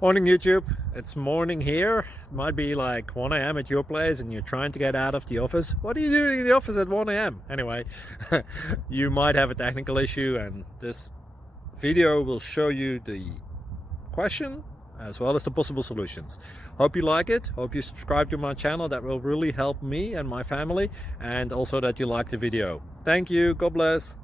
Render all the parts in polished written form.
Morning YouTube, it's morning here. It might be like 1 a.m. at your place and you're trying to get out of the office. What are you doing in the office at 1 a.m.? Anyway, you might have a technical issue and this video will show you the question as well as the possible solutions. Hope you like it, hope you subscribe to my channel. That will really help me and my family, and also that you like the video. Thank you, God bless.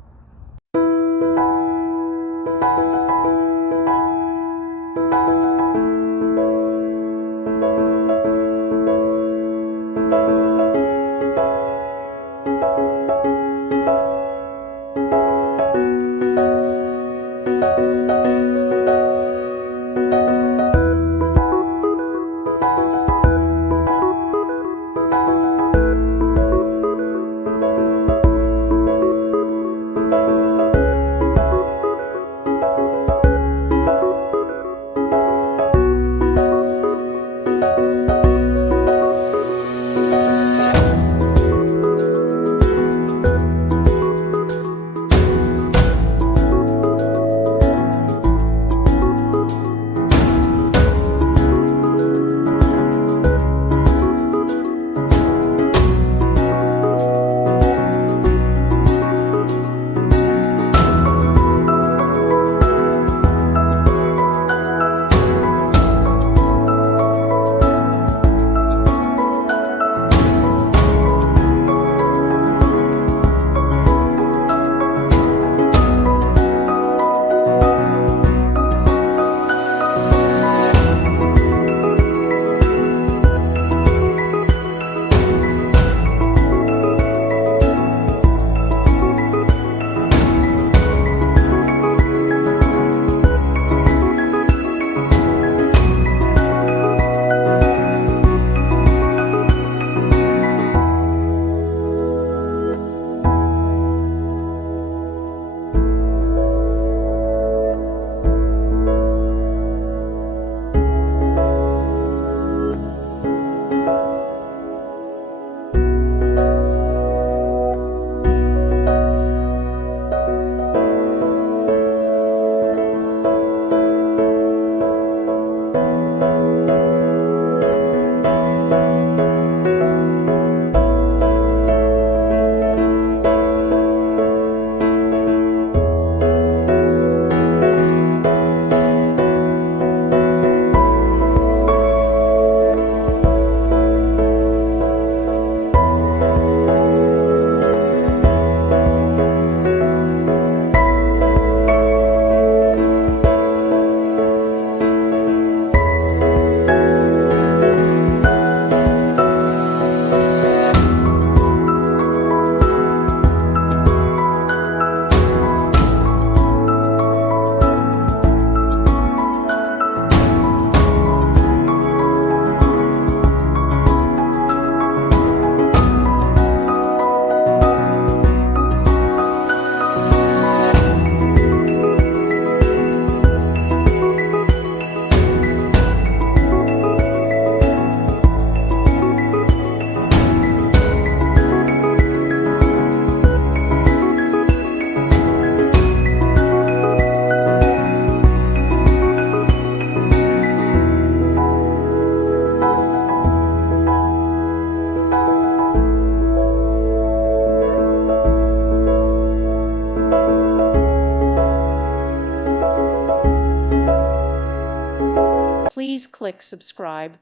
Please click subscribe.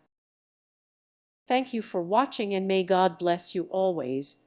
Thank you for watching and may God bless you always.